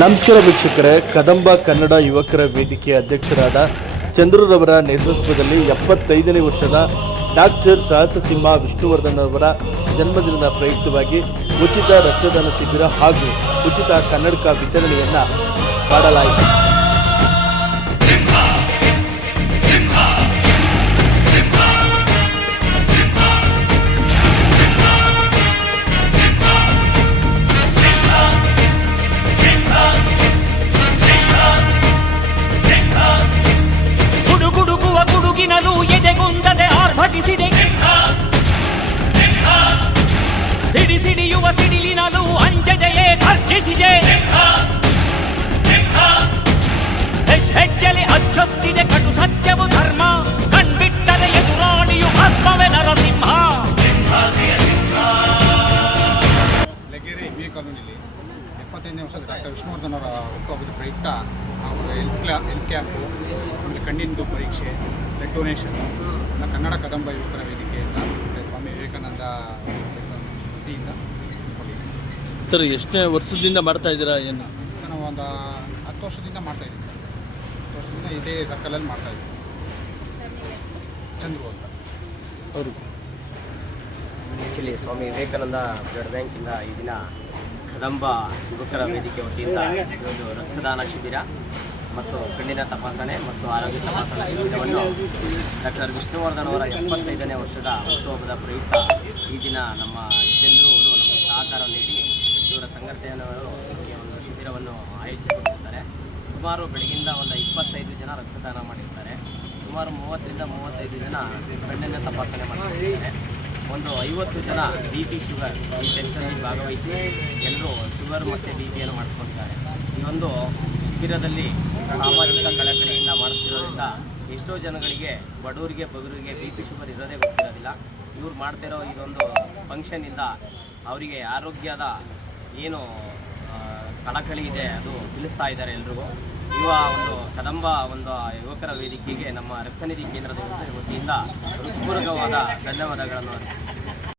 ನಮಸ್ಕಾರ ವೀಕ್ಷಕರೇ. ಕದಂಬ ಕನ್ನಡ ಯುವಕರ ವೇದಿಕೆ ಅಧ್ಯಕ್ಷರಾದ ಚಂದ್ರರವರ ನೇತೃತ್ವದಲ್ಲಿ ಎಪ್ಪತ್ತೈದನೇ ವರ್ಷದ ಡಾಕ್ಟರ್ ಸಹಸಸಿಂಹ ವಿಷ್ಣುವರ್ಧನ್ ಅವರ ಜನ್ಮದಿನದ ಪ್ರಯುಕ್ತವಾಗಿ ಉಚಿತ ರಕ್ತದಾನ ಶಿಬಿರ ಹಾಗೂ ಉಚಿತ ಕನ್ನಡಕ ವಿತರಣೆಯನ್ನು ಮಾಡಲಾಯಿತು. ಗರ್ಜಿಸಿದೆ ಹೆಜ್ ಹೆಜ್ಜೆಲೆ ಅಚ್ಚೊತ್ತಿದೆ ಕಟು ಸತ್ಯವು ಧರ್ಮ. ಕಣ್ಬಿಟ್ಟರೆ ಎದುರಾಳಿಯು ಭಸ್ಮವೇ ನರಸಿಂಹ. ಲಗೇರಿ ಬಿ ಕಾಲೋನಿಲಿ ಎಪ್ಪತ್ತೈದನೇ ವರ್ಷದ ಡಾಕ್ಟರ್ ವಿಷ್ಣುವರ್ಧನ್ ಅವರ ಹುಟ್ಟುಹಬ್ಬದ ಪ್ರಯುಕ್ತ ನಾವು ಹೆಲ್ತ್ ಕ್ಲಾ ಹೆಲ್ತ್ ಕ್ಯಾಂಪು ಆಮೇಲೆ ಕಣ್ಣಿಂದು ಪರೀಕ್ಷೆ ಬ್ಲಡ್ ಡೊನೇಷನ್ ಕನ್ನಡ ಕದಂಬ ಯುವಕರ ವೇದಿಕೆಯಿಂದ ಸ್ವಾಮಿ ವಿವೇಕಾನಂದ ವತಿಯಿಂದ ಸರ್ ಎಷ್ಟನೇ ವರ್ಷದಿಂದ ಮಾಡ್ತಾ ಇದ್ದೀರಾ ಏನು? ನಾವು ಒಂದು ಹತ್ತು ವರ್ಷದಿಂದ ಮಾಡ್ತಾ ಇದ್ದೀವಿ ಸರ್ ಹತ್ತು ವರ್ಷದಿಂದ ಇದೇ ಸರ್ಕಲಲ್ಲಿ ಮಾಡ್ತಾ ಇದ್ದೀವಿ ಚಂದ್ರು ಅಂತ ಅವರು ಆ್ಯಕ್ಚುಲಿ ಸ್ವಾಮಿ ವಿವೇಕಾನಂದ ಬ್ಲಡ್ ಬ್ಯಾಂಕಿಂದ ಈ ದಿನ ಕದಂಬ ಯುವಕರ ವೇದಿಕೆ ವತಿಯಿಂದ ಇದೊಂದು ರಕ್ತದಾನ ಶಿಬಿರ ಮತ್ತು ಕಣ್ಣಿನ ತಪಾಸಣೆ ಮತ್ತು ಆರೋಗ್ಯ ತಪಾಸಣಾ ಶಿಬಿರವನ್ನು ಡಾಕ್ಟರ್ ವಿಷ್ಣುವರ್ಧನ್ ಅವರ ಎಪ್ಪತ್ತೈದನೇ ವರ್ಷದ ಹುಟ್ಟುಹಬ್ಬದ ಪ್ರಯುಕ್ತ ಈ ದಿನ ನಮ್ಮ ಜನರು ಅವರು ನಮಗೆ ಸಹಕಾರ ನೀಡಿ ಇವರ ಸಂಘಟನೆಯವರು ಒಂದು ಶಿಬಿರವನ್ನು ಆಯೋಜಿಸಿಕೊಂಡಿರ್ತಾರೆ ಸುಮಾರು ಬೆಳಗಿಂದ ಒಂದು ಇಪ್ಪತ್ತೈದು ಜನ ರಕ್ತದಾನ ಮಾಡಿರ್ತಾರೆ. ಸುಮಾರು ಮೂವತ್ತರಿಂದ ಮೂವತ್ತೈದು ಜನ ಕಣ್ಣಿನ ತಪಾಸಣೆ ಮಾಡಿರ್ತಾರೆ ಒಂದು ಐವತ್ತು ಜನ ಬಿ ಪಿ ಶುಗರ್ ಈ ಟೆಸ್ಟಲ್ಲಿ ಭಾಗವಹಿಸಿ ಎಲ್ಲರೂ ಶುಗರ್ ಮತ್ತು ಬಿ ಪಿಯನ್ನು ಮಾಡಿಸ್ಕೊಂಡಿದ್ದಾರೆ. ಈ ಒಂದು ಶಿಬಿರದಲ್ಲಿ ಸಾಮಾಜಿಕ ಕಳಕಳಿಯಿಂದ ಮಾಡುತ್ತಿರೋದ್ರಿಂದ ಎಷ್ಟೋ ಜನಗಳಿಗೆ ಬಡವರಿಗೆ ಬಗರಿಗೆ ಬಿ ಪಿ ಶುಗರ್ ಇರೋದೇ ಗೊತ್ತಿರೋದಿಲ್ಲ. ಇವ್ರು ಮಾಡ್ತಿರೋ ಇದೊಂದು ಫಂಕ್ಷನಿಂದ ಅವರಿಗೆ ಆರೋಗ್ಯದ ಏನು ಕಳಕಳಿ ಇದೆ ಅದು ತಿಳಿಸ್ತಾ ಇದ್ದಾರೆ ಎಲ್ರಿಗೂ. ಯುವ ಒಂದು ಕದಂಬ, ಒಂದು ಯುವಕರ ವೇದಿಕೆಗೆ ನಮ್ಮ ರಕ್ತನಿಧಿ ಕೇಂದ್ರದ ವತಿಯಿಂದ ಹೃತ್ಪೂರ್ವಕವಾದ ಧನ್ಯವಾದಗಳನ್ನು